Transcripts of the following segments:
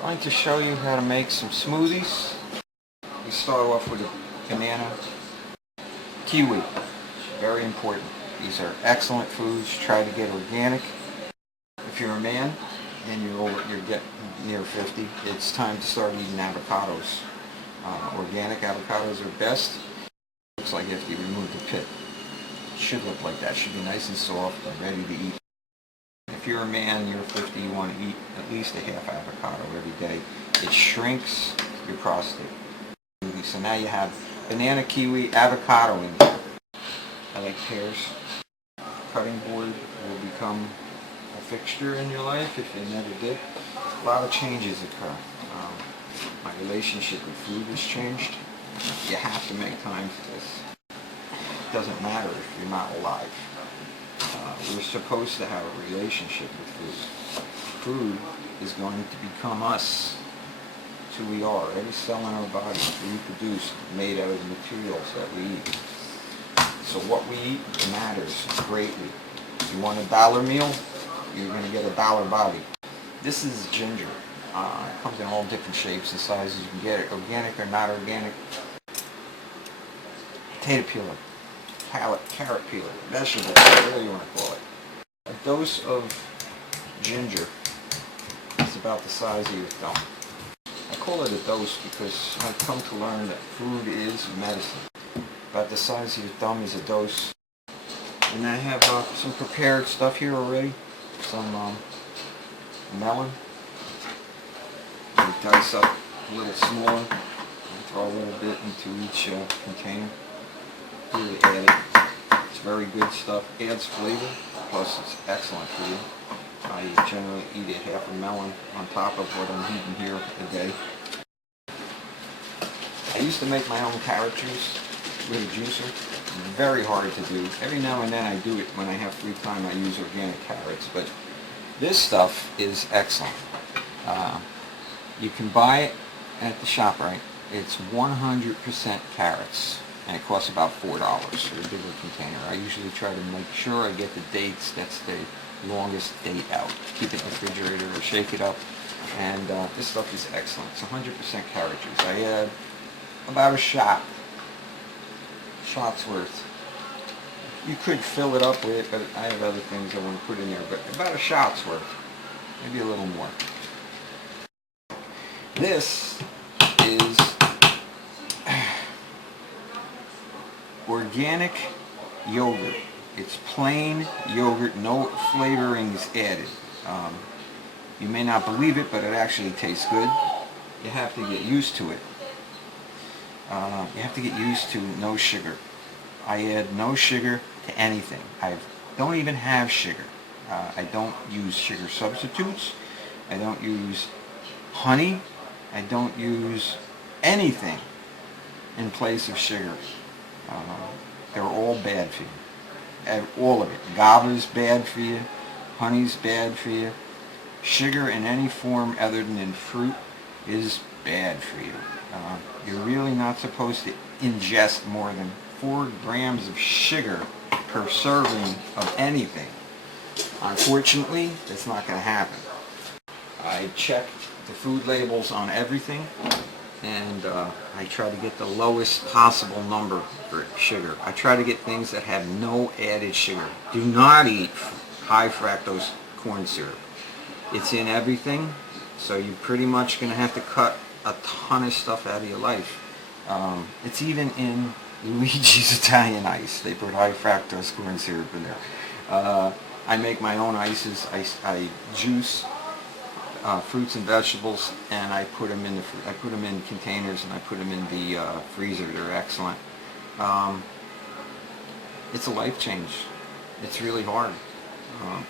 I'm going to show you how to make some smoothies. We start off with a banana, kiwi, very important. These are excellent foods. Try to get organic. If you're a man and you're getting near 50, it's time to start eating avocados. Organic avocados are best. Looks like after you remove the pit. It should look like that. Should be nice and soft and ready to eat. If you're a man, you're 50, you want to eat at least a half avocado every day. It shrinks your prostate. So now you have banana, kiwi, avocado in there. I like pears. Cutting board will become a fixture in your life if you never did. A lot of changes occur. My relationship with food has changed. You have to make time for this. It doesn't matter if you're not alive. We're supposed to have a relationship with food. Food is going to become us. It's who we are. Every cell in our body is reproduced, made out of the materials that we eat. So what we eat matters greatly. You want $1 meal, you're going to get $1 body. This is ginger. It comes in all different shapes and sizes. You can get it organic or not organic. Potato peeler. Carrot peeler, vegetable, whatever you want to call it. A dose of ginger is about the size of your thumb. I call it a dose because I've come to learn that food is medicine. About the size of your thumb is a dose. And I have some prepared stuff here already. Some melon. I dice up a little smaller and throw a little bit into each container. Really add it. It's very good stuff. Adds flavor, plus it's excellent for you. I generally eat a half a melon on top of what I'm eating here a day. I used to make my own carrot juice with a juicer. Very hard to do. Every now and then I do it when I have free time. I use organic carrots, but this stuff is excellent. You can buy it at the ShopRite. It's 100% carrots. And it costs about $4 for a bigger container. I usually try to make sure I get the dates. That's the longest date out. Keep it in the refrigerator or shake it up. And this stuff is excellent. It's 100% carrot juice. I add about a shot's worth. You could fill it up with it, but I have other things I want to put in there. But about a shot's worth. Maybe a little more. This is organic yogurt. It's plain yogurt, no flavorings added. You may not believe it, but it actually tastes good. You have to get used to it. You have to get used to no sugar. I add no sugar to anything. I don't even have sugar. I don't use sugar substitutes. I don't use honey. I don't use anything in place of sugar. They're all bad for you. All of it. Agava's bad for you. Honey's bad for you. Sugar in any form other than in fruit is bad for you. You're really not supposed to ingest more than 4 grams of sugar per serving of anything. Unfortunately, that's not going to happen. I checked the food labels on everything, and I try to get the lowest possible number for sugar. I try to get things that have no added sugar. Do not eat high fructose corn syrup. It's in everything, so you're pretty much going to have to cut a ton of stuff out of your life. It's even in Luigi's Italian ice. They put high fructose corn syrup in there. I make my own ices. I juice fruits and vegetables, and I put them in containers, and I put them in the freezer. They're excellent. It's a life change. It's really hard,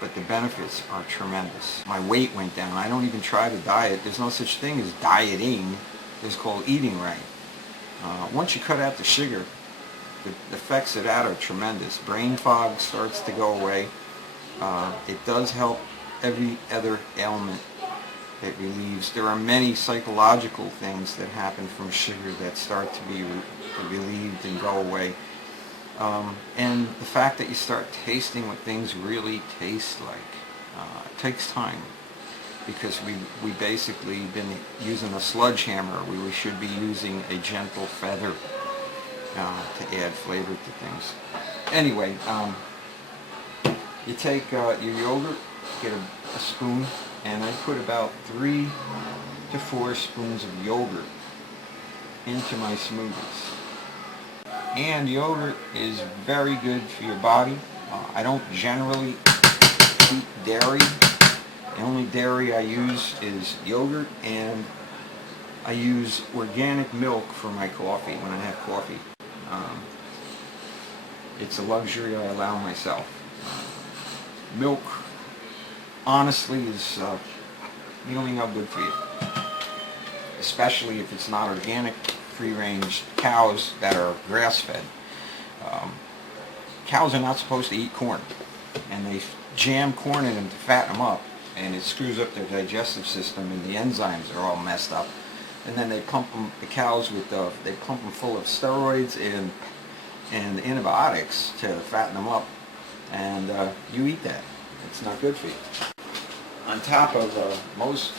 but the benefits are tremendous. My weight went down. I don't even try to diet. There's no such thing as dieting. It's called eating right. Once you cut out the sugar, the effects of that are tremendous. Brain fog starts to go away. It does help every other ailment. It relieves. There are many psychological things that happen from sugar that start to be relieved and go away. And the fact that you start tasting what things really taste like. It takes time. because we basically been using a sledgehammer where we should be using a gentle feather to add flavor to things. Anyway, you take your yogurt, get a spoon, and I put about 3 to 4 spoons of yogurt into my smoothies. And yogurt is very good for your body. I don't generally eat dairy. The only dairy I use is yogurt, and I use organic milk for my coffee when I have coffee. It's a luxury I allow myself. Milk, honestly, is really no good for you, especially if it's not organic, free-range cows that are grass-fed. Cows are not supposed to eat corn, and they jam corn in them to fatten them up, and it screws up their digestive system, and the enzymes are all messed up. And then they pump them, the cows with they pump them full of steroids and antibiotics to fatten them up, and you eat that. It's not good for you. On top of most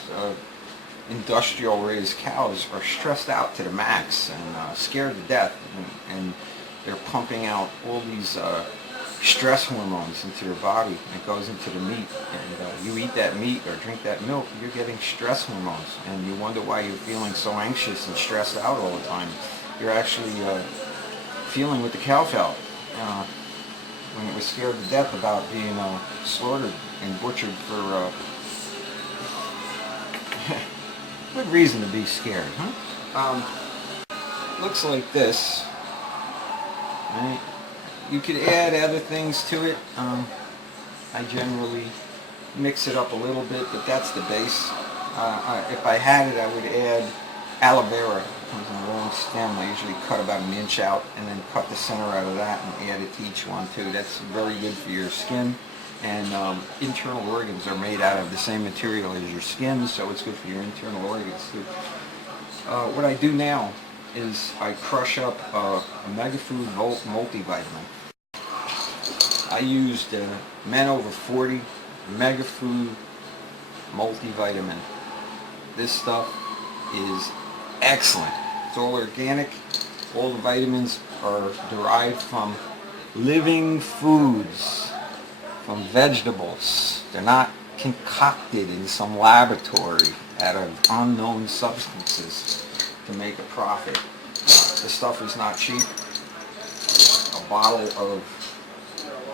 industrial raised cows are stressed out to the max and scared to death, and they're pumping out all these stress hormones into their body. It goes into the meat, and you eat that meat or drink that milk, you're getting stress hormones, and you wonder why you're feeling so anxious and stressed out all the time. You're actually feeling what the cow felt when it was scared to death about being slaughtered and butchered for good reason to be scared, huh? Looks like this. Right? You could add other things to it. I generally mix it up a little bit, but that's the base. If I had it, I would add aloe vera. It comes in a long stem. I usually cut about 1 inch out and then cut the center out of that and add it to each one too. That's very good for your skin. And internal organs are made out of the same material as your skin, so it's good for your internal organs too. What I do now is I crush up a Megafood multivitamin. I used Men Over 40 Megafood multivitamin. This stuff is excellent. It's all organic. All the vitamins are derived from living foods, from vegetables. They're not concocted in some laboratory out of unknown substances to make a profit. The stuff is not cheap. A bottle of,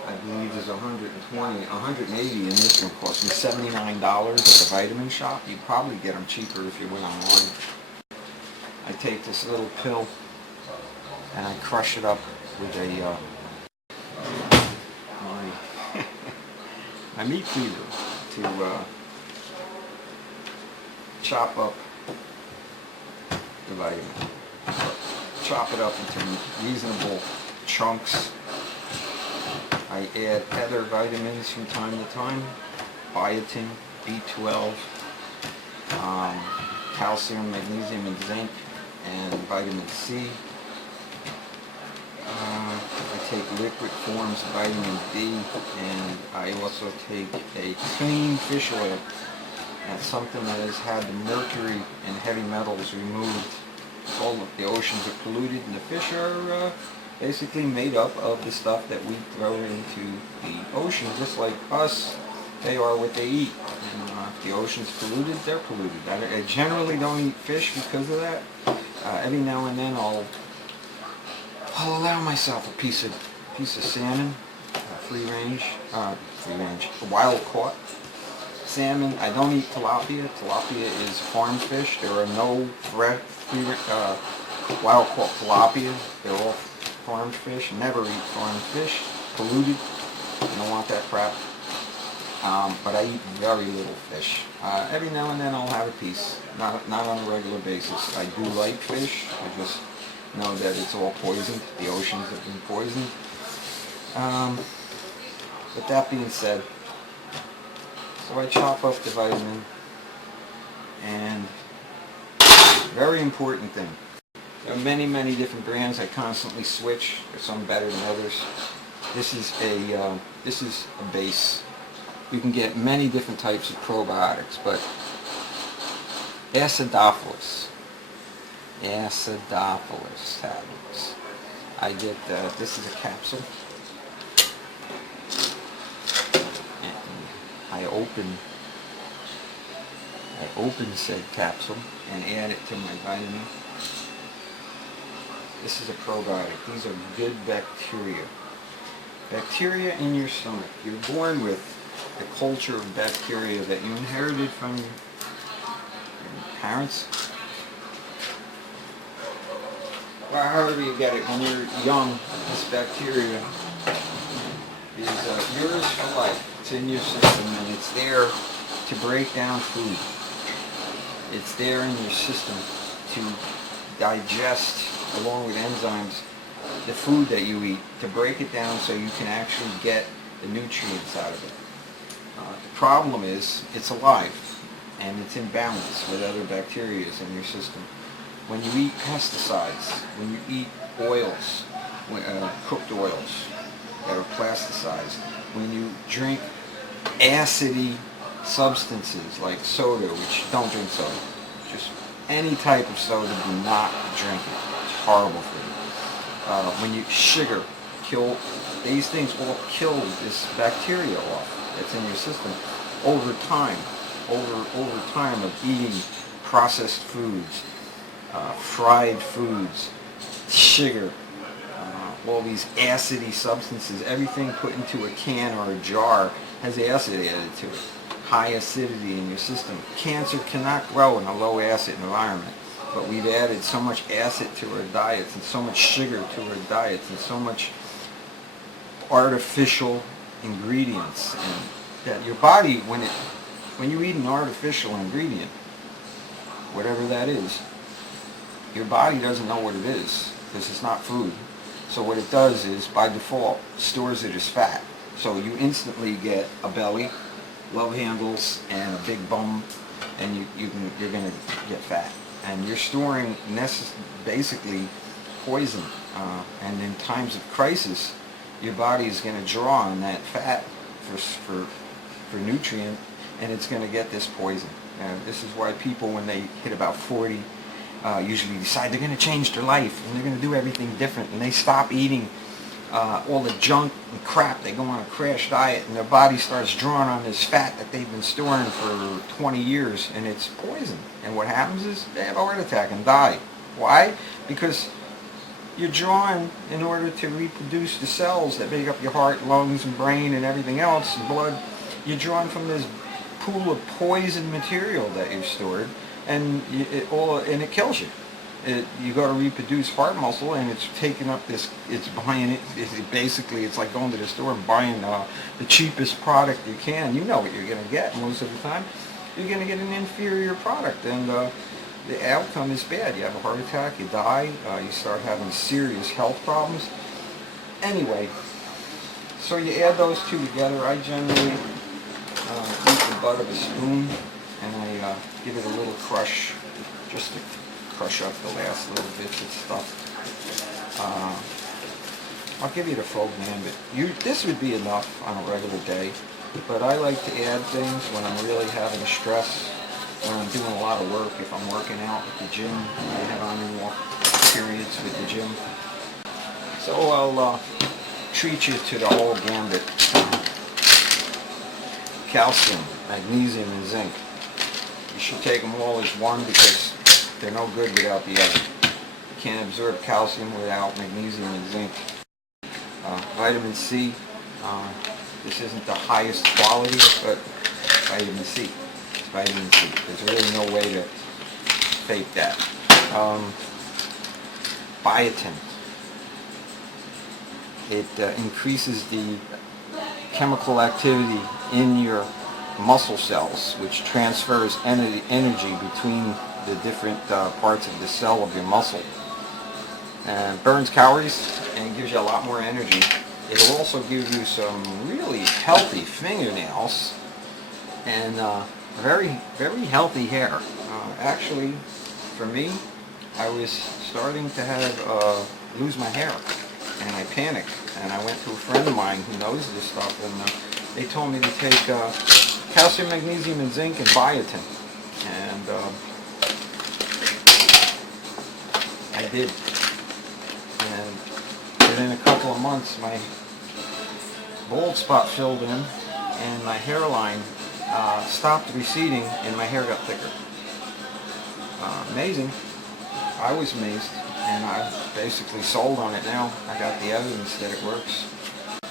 I believe, is 180, and this one cost me $79 at the vitamin shop. You'd probably get them cheaper if you went online. I take this little pill and I crush it up with a my meat cleaver to chop up the vitamin. Chop it up into reasonable chunks. I add other vitamins from time to time: biotin, B12, calcium, magnesium, and zinc, and vitamin C. I take liquid forms of vitamin D, and I also take a clean fish oil. That's something that has had the mercury and heavy metals removed. All of the oceans are polluted, and the fish are basically made up of the stuff that we throw into the ocean. Just like us, they are what they eat. And if the ocean's polluted, they're polluted. I generally don't eat fish because of that. Every now and then I'll allow myself a piece of salmon, free-range, wild caught salmon. I don't eat tilapia. Tilapia is farm fish. There are no wild caught tilapia. They're all farm fish. Never eat farm fish. Polluted. I don't want that crap. But I eat very little fish. Every now and then I'll have a piece. Not on a regular basis. I do like fish. I just know that it's all poisoned. The oceans have been poisoned. With that being said, so I chop up the vitamin, and very important thing. There are many different brands. I constantly switch. There's some better than others. This is a base. You can get many different types of probiotics, but acidophilus tablets. I get, this is a capsule, and I open said capsule and add it to my vitamin. This is a probiotic. These are good bacteria. Bacteria in your stomach. You're born with the culture of bacteria that you inherited from your parents. Or however you get it when you're young, this bacteria is yours for life. It's in your system and it's there to break down food. It's there in your system to digest, along with enzymes, the food that you eat, to break it down so you can actually get the nutrients out of it. The problem is it's alive and it's in balance with other bacteria in your system. When you eat pesticides, when you eat oils, cooked oils that are plasticized, when you drink acidy substances like soda, which don't drink soda, just any type of soda, do not drink it. It's horrible for you. When you sugar, these things all kill this bacteria off that's in your system over time of eating processed foods, fried foods, sugar, all these acidy substances. Everything put into a can or a jar has acid added to it. High acidity in your system. Cancer cannot grow in a low acid environment, but we've added so much acid to our diets and so much sugar to our diets and so much artificial ingredients, and that your body, when you eat an artificial ingredient, whatever that is, your body doesn't know what it is because it's not food. So what it does is, by default, stores it as fat. So you instantly get a belly, love handles, and a big bum, and you're going to get fat. And you're storing basically poison. And in times of crisis, your body is going to draw on that fat for nutrient, and it's going to get this poison. This is why people, when they hit about 40, usually decide they're going to change their life and they're going to do everything different, and they stop eating all the junk and crap. They go on a crash diet, and their body starts drawing on this fat that they've been storing for 20 years, and it's poison. And what happens is they have a heart attack and die. Why? Because you're drawing, in order to reproduce the cells that make up your heart, lungs, and brain, and everything else, and blood, you're drawing from this pool of poison material that you've stored, and it kills you. You go to reproduce heart muscle, and it's taking up this, it's buying it, basically it's like going to the store and buying the cheapest product you can. You know what you're going to get most of the time. You're going to get an inferior product, and the outcome is bad. You have a heart attack, you die, you start having serious health problems. Anyway, so you add those two together. I generally use the butt of a spoon, and I give it a little crush, just to crush up the last little bits of stuff. I'll give you the full gambit. This would be enough on a regular day, but I like to add things when I'm really having stress, when I'm doing a lot of work, if I'm working out at the gym. I have on and off periods with the gym. So I'll treat you to the whole gambit. Calcium, magnesium, and zinc. You should take them all as one, because they're no good without the other. You can't absorb calcium without magnesium and zinc. Vitamin C, this isn't the highest quality, but vitamin C. It's vitamin C. There's really no way to fake that. Biotin. It increases the chemical activity in your muscle cells, which transfers energy between the different parts of the cell of your muscle, and burns calories and gives you a lot more energy. It'll also give you some really healthy fingernails and very, very healthy hair. Actually, for me, I was starting to lose my hair, and I panicked, and I went to a friend of mine who knows this stuff, and they told me to take calcium, magnesium, and zinc, and biotin. And I did. And within a couple of months, my bald spot filled in, and my hairline stopped receding, and my hair got thicker. Amazing. I was amazed, and I basically sold on it now. I got the evidence that it works.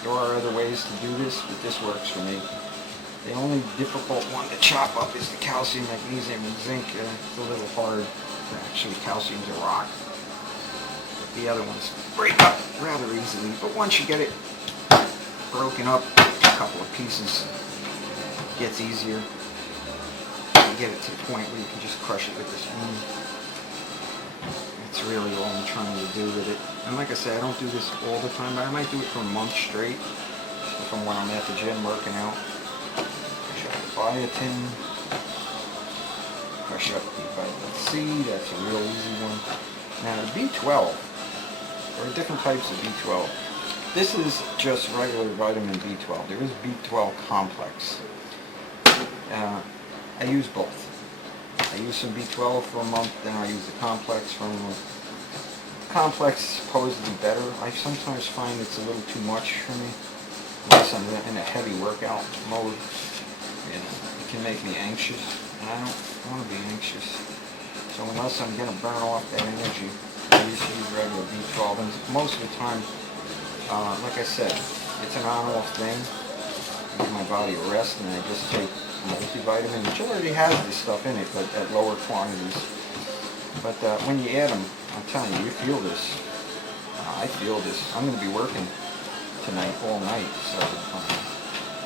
There are other ways to do this, but this works for me. The only difficult one to chop up is the calcium, magnesium, and zinc. It's a little hard. Actually, calcium's a rock. But the other ones break up rather easily. But once you get it broken up, a couple of pieces, it gets easier. You get it to the point where you can just crush it with the spoon. That's really all I'm trying to do with it. And like I said, I don't do this all the time, but I might do it for a month straight from when I'm at the gym working out. Crush up the biotin. Crush up the vitamin C. That's a real easy one. Now the B12. There are different types of B12. This is just regular vitamin B12. There is B12 complex. I use both. I use some B12 for a month, then I use the complex for a month. The complex is supposedly better. I sometimes find it's a little too much for me, unless I'm in a heavy workout mode. It can make me anxious, and I don't want to be anxious. So unless I'm going to burn off that energy, I usually use regular B12. And most of the time, like I said, it's an on-off thing. I give my body a rest, and I just take multivitamin, which already has this stuff in it, but at lower quantities. But when you add them, I'm telling you, you feel this. I feel this. I'm going to be working tonight all night, so I'm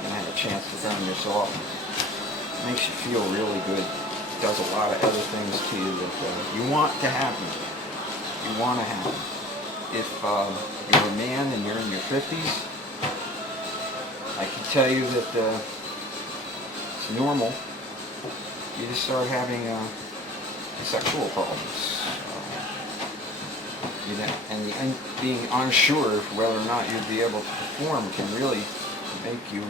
going to have a chance to burn this off. It makes you feel really good. It does a lot of other things to you that you want to happen. You want to happen. If you're a man and you're in your 50s, I can tell you that normal, you just start having sexual problems, you know, and being unsure of whether or not you'd be able to perform can really make you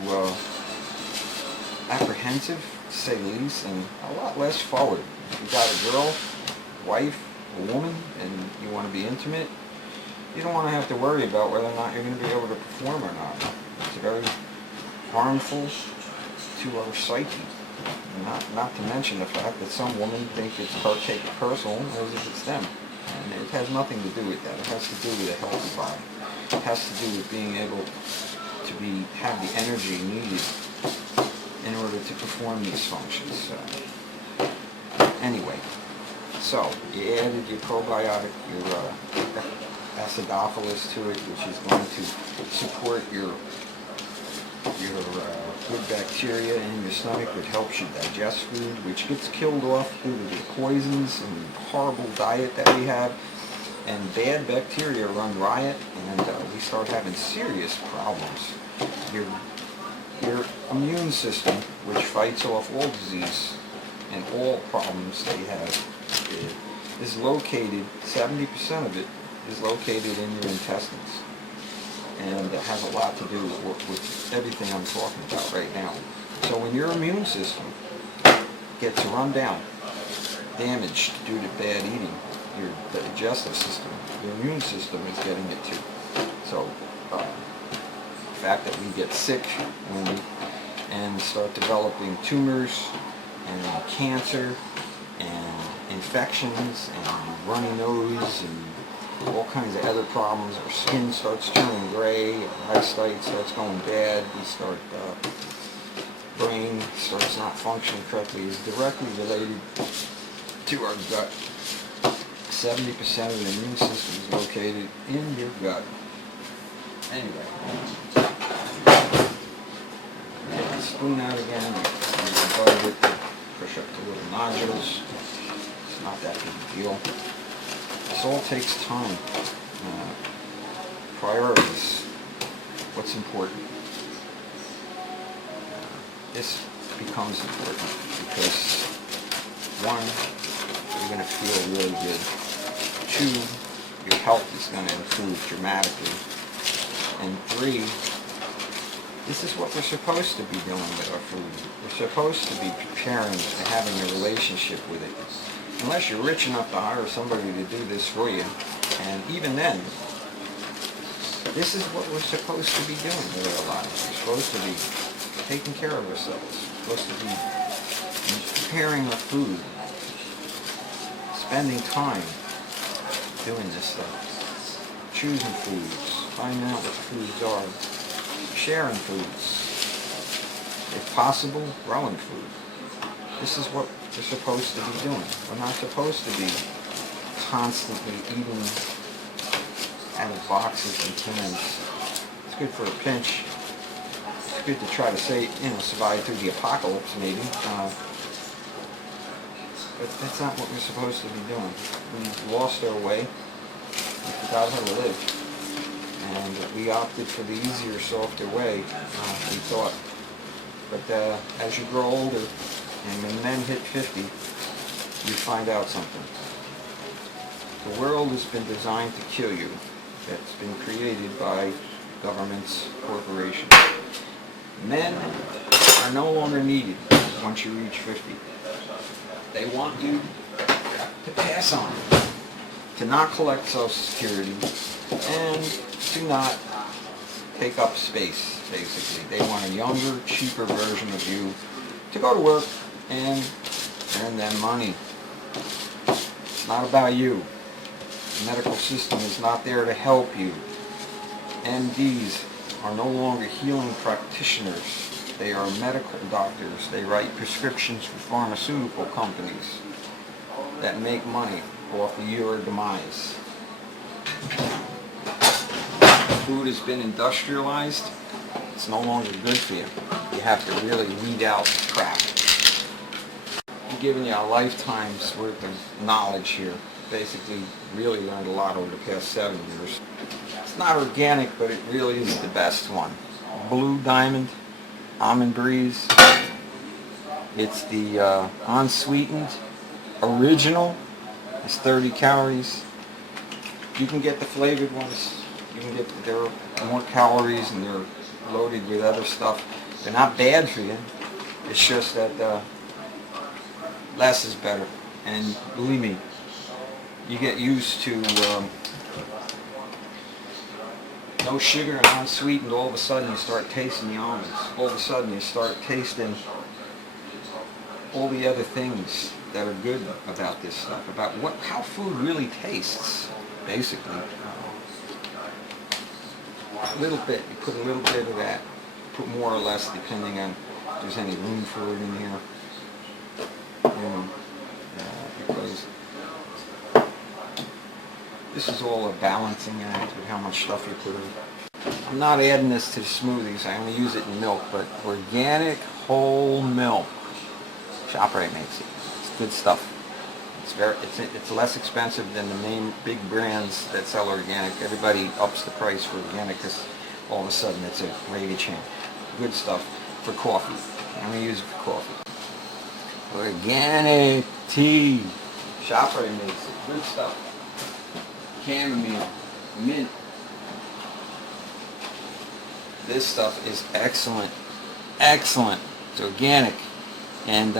apprehensive, to say the least, and a lot less forward. If you've got a girl, wife, a woman, and you want to be intimate, you don't want to have to worry about whether or not you're going to be able to perform or not. It's very harmful to our psyche. Not to mention the fact that some women think it's take it personal as if it's them. And it has nothing to do with that. It has to do with a healthy body. It has to do with being able to have the energy needed in order to perform these functions. Anyway, so you added your probiotic, your acidophilus to it, which is going to support your good bacteria in your stomach, which helps you digest food, which gets killed off due to the poisons and horrible diet that we have. And bad bacteria run riot, and we start having serious problems. Your immune system, which fights off all disease and all problems that you have, is located, 70% of it is located in your intestines. And it has a lot to do with everything I'm talking about right now. So when your immune system gets run down, damaged due to bad eating, your digestive system, your immune system is getting it too. So the fact that we get sick and start developing tumors and cancer and infections and runny nose and all kinds of other problems. Our skin starts turning gray, our eyesight starts going bad, we start, brain starts not functioning correctly, is directly related to our gut. 70% of the immune system is located in your gut. Anyway, get the spoon out again, butter it, push up the little nodules. It's not that big a deal. This all takes time. Priorities. What's important? This becomes important because, one, you're going to feel really good. Two, your health is going to improve dramatically. And three, This is what we're supposed to be doing with our food. We're supposed to be preparing and having a relationship with it. Unless you're rich enough to hire somebody to do this for you, and even then, this is what we're supposed to be doing with our lives. We're supposed to be taking care of ourselves. We're supposed to be preparing our food, spending time doing this stuff, choosing foods, finding out what the foods are, sharing foods, if possible, growing food. This is what we're supposed to be doing. We're not supposed to be constantly eating out of boxes and cans. It's good for a pinch. It's good to try to survive through the apocalypse, maybe. But that's not what we're supposed to be doing. We've lost our way. We forgot how to live. And we opted for the easier, softer way, we thought. But as you grow older, and when men hit 50, you find out something. The world has been designed to kill you. It's been created by governments, corporations. Men are no longer needed once you reach 50. They want you to pass on, to not collect Social Security, and to not take up space, basically. They want a younger, cheaper version of you to go to work and earn them money. It's not about you. The medical system is not there to help you. MDs are no longer healing practitioners. They are medical doctors. They write prescriptions for pharmaceutical companies that make money off of your demise. Food has been industrialized. It's no longer good for you. You have to really weed out crap. I'm giving you a lifetime's worth of knowledge here. Basically, really learned a lot over the past 7 years. It's not organic, but it really is the best one. Blue Diamond, Almond Breeze. It's the unsweetened, original. It's 30 calories. You can get the flavored ones. You can get, they're more calories and they're loaded with other stuff. They're not bad for you. It's just that less is better. And believe me, you get used to no sugar and unsweetened. All of a sudden you start tasting the almonds. All of a sudden you start tasting all the other things that are good about this stuff, about how food really tastes, basically. A little bit, you put a little bit of that, put more or less depending on if there's any room for it in here. Because this is all a balancing act with how much stuff you put in. I'm not adding this to the smoothies, I only use it in milk, but organic whole milk. ShopRite makes it. It's good stuff. It's less expensive than the main big brands that sell organic. Everybody ups the price for organic because all of a sudden it's a gravy chain. Good stuff for coffee. I'm going to use it for coffee. Organic tea. ShopRite makes it. Good stuff. Chamomile. Mint. This stuff is excellent. Excellent. It's organic. And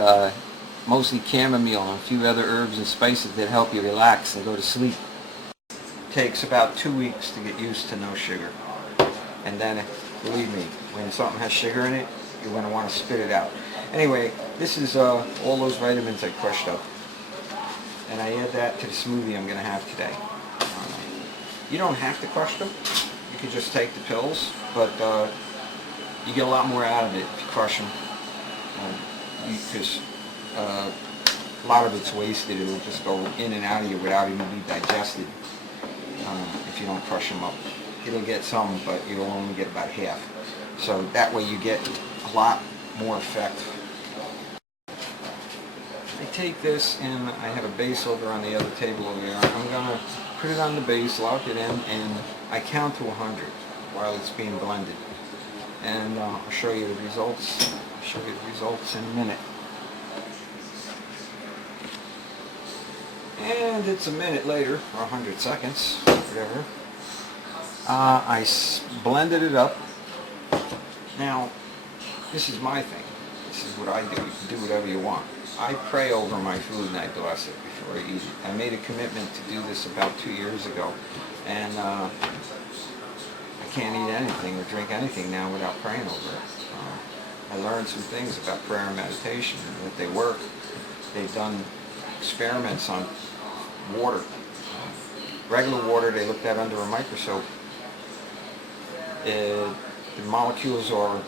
mostly chamomile and a few other herbs and spices that help you relax and go to sleep. It takes about 2 weeks to get used to no sugar. And then, believe me, when something has sugar in it, you're going to want to spit it out. Anyway, this is all those vitamins I crushed up. And I add that to the smoothie I'm going to have today. You don't have to crush them. You can just take the pills, but you get a lot more out of it if you crush them. Because a lot of it's wasted. It'll just go in and out of you without even be digested if you don't crush them up. It'll get some, but you'll only get about half. So that way you get a lot more effect. I take this and I have a base over on the other table over there. I'm going to put it on the base, lock it in, and I count to 100 while it's being blended. And I'll show you the results. I'll show you the results in a minute. And it's a minute later, or 100 seconds, whatever. I blended it up, Now, this is my thing. This is what I do. You can do whatever you want. I pray over my food and I bless it before I eat it. I made a commitment to do this about 2 years ago, and I can't eat anything or drink anything now without praying over it. I learned some things about prayer and meditation and that they work. They've done experiments on water. Regular water they looked at under a microscope. The molecules are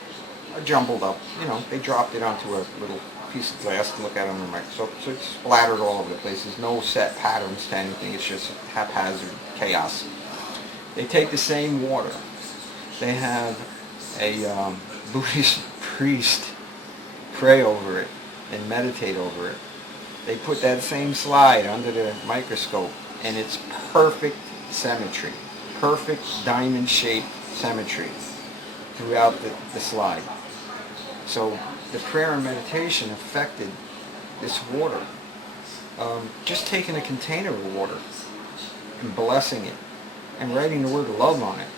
jumbled up. You know, they dropped it onto a little piece of glass to look at under a microscope. So it's splattered all over the place. There's no set patterns to anything. It's just haphazard chaos. They take the same water. They have a Buddhist priest pray over it and meditate over it. They put that same slide under the microscope, and it's perfect symmetry, perfect diamond-shaped symmetry throughout the slide. So the prayer and meditation affected this water. Just taking a container of water and blessing it and writing the word love on it,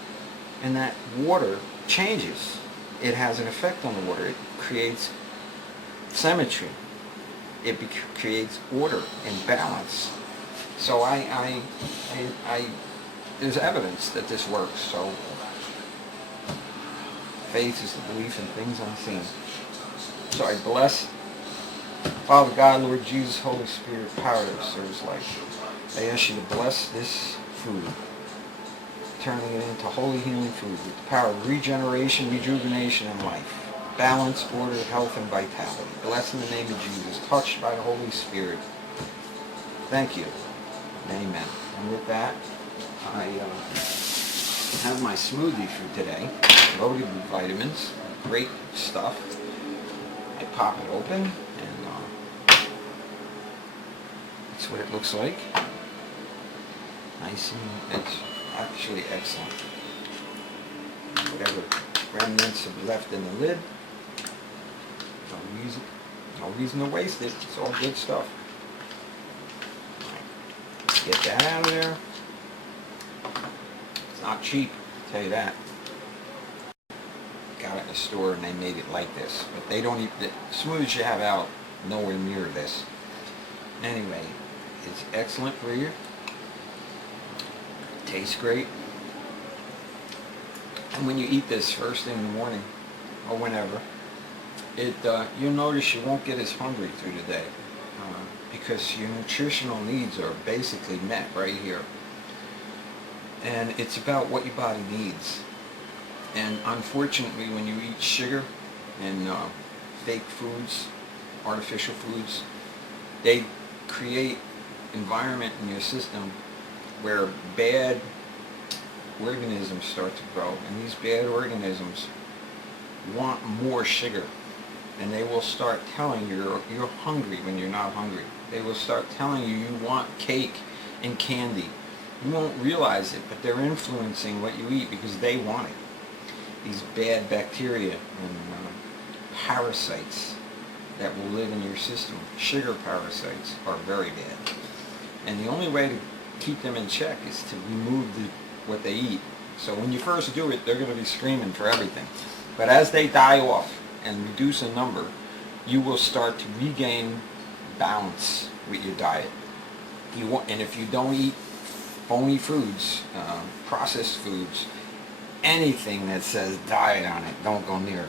and that water changes. It has an effect on the water. It creates symmetry. It creates order and balance. So there's evidence that this works. So faith is the belief in things unseen. So I bless Father God, Lord Jesus, Holy Spirit, power that serves life. I ask you to bless this food, turning it into holy healing food with the power of regeneration, rejuvenation, and life. Balance, order, health, and vitality. Bless in the name of Jesus, touched by the Holy Spirit. Thank you. Amen. And with that, I have my smoothie for today, loaded with vitamins, great stuff. I pop it open, and that's what it looks like. Nice, and it's actually excellent. Whatever remnants are left in the lid, no reason to waste it. It's all good stuff. Get that out of there. It's not cheap, I'll tell you that. Got it in the store and they made it like this. But they don't even, the smoothies you have out, nowhere near this. Anyway, it's excellent for you. Tastes great. And when you eat this first thing in the morning, or whenever, you'll notice you won't get as hungry through the day. Because your nutritional needs are basically met right here. And it's about what your body needs. And unfortunately, when you eat sugar and fake foods, artificial foods, they create environment in your system where bad organisms start to grow. And these bad organisms want more sugar. And they will start telling you you're hungry when you're not hungry. They will start telling you you want cake and candy. You won't realize it, but they're influencing what you eat because they want it. These bad bacteria and parasites that will live in your system, sugar parasites, are very bad. And the only way to keep them in check is to remove what they eat. So when you first do it, they're going to be screaming for everything. But as they die off and reduce in number, you will start to regain balance with your diet. And if you don't eat phony foods, processed foods, anything that says diet on it, don't go near.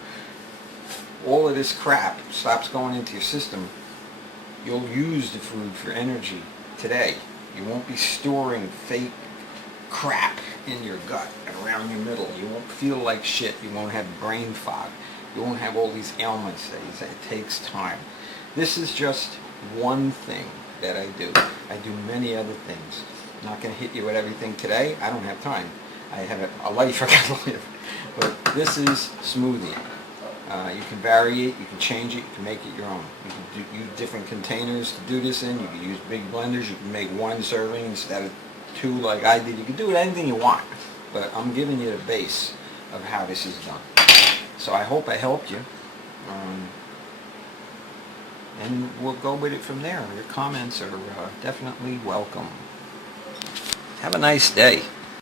All of this crap stops going into your system. You'll use the food for energy today. You won't be storing fake crap in your gut and around your middle. You won't feel like shit. You won't have brain fog. You won't have all these ailments that it takes time. This is just one thing that I do. I do many other things. I'm not going to hit you with everything today. I don't have time. I have a life I got to live. But this is smoothie. You can vary it, you can change it, you can make it your own. You can use different containers to do this in. You can use big blenders. You can make one serving instead of two like I did. You can do it anything you want. But I'm giving you the base of how this is done. So I hope I helped you. And we'll go with it from there. Your comments are definitely welcome. Have a nice day.